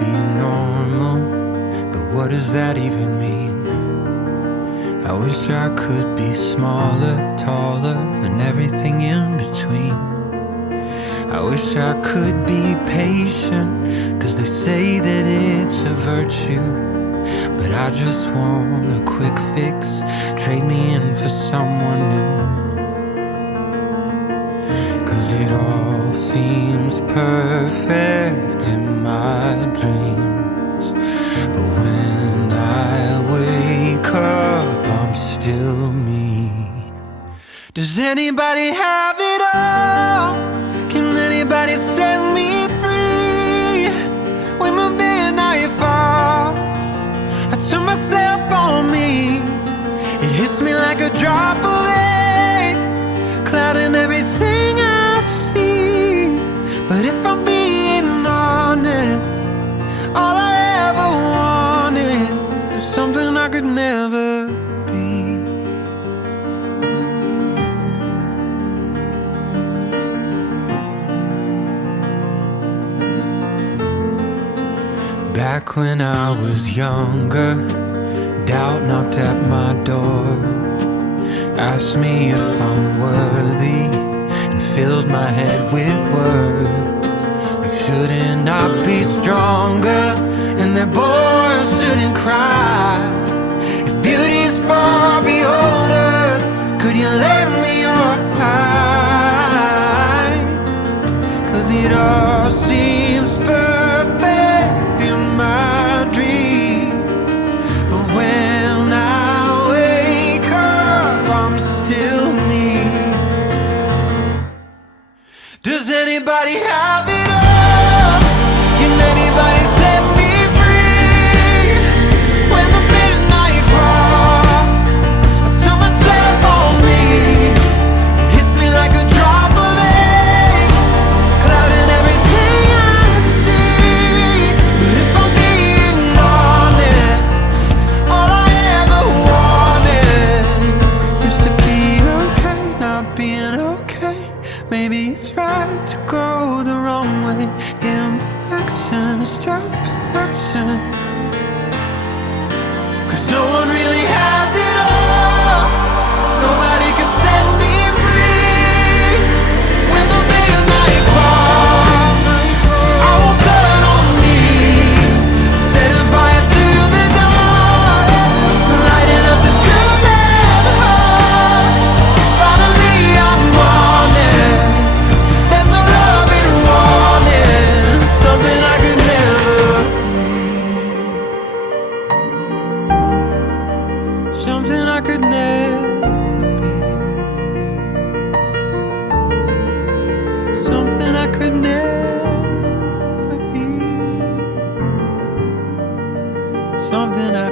be normal, but what does that even mean? I wish I could be smaller, taller, and everything in between. I wish I could be patient, 'cause they say that it's a virtue. But I just want a quick fix, trade me in for someone new. 'Cause it all seems perfect in my dreams, but when I wake up, I'm still me. Does anybody have it all? Can anybody set me free? When the midnight falls, I turn myself on me. It hits me like a drop of rain, clouding everything I see. But if I'm being honest, all I ever wanted is something I could never be. Back when I was younger, doubt knocked at my door, asked me if I'm worthy, and filled my head with words like, shouldn't I be stronger, and that boys shouldn't cry. If beauty's for beholders, could you lend me your eyes? 'Cause it all seems perfect in my dream, but when I wake up, I'm still me. Does anybody have it all? Can anybody set me free? When the midnight falls, I turn myself on me. It hits me like a drop of rain, clouding everything I see. But if I'm being honest, all I ever wanted is to be okay, not being okay. Maybe it's right to go the wrong way. Imperfection is just perception, 'cause no one really has it all. Nobody can set me free. When the midnight falls, I won't turn on me. Setting fire to the dark, lighting up the truth and heart. Finally I'm honest, there's no love in wanting something I could never be. Something I could never be. Something I could never be. Something I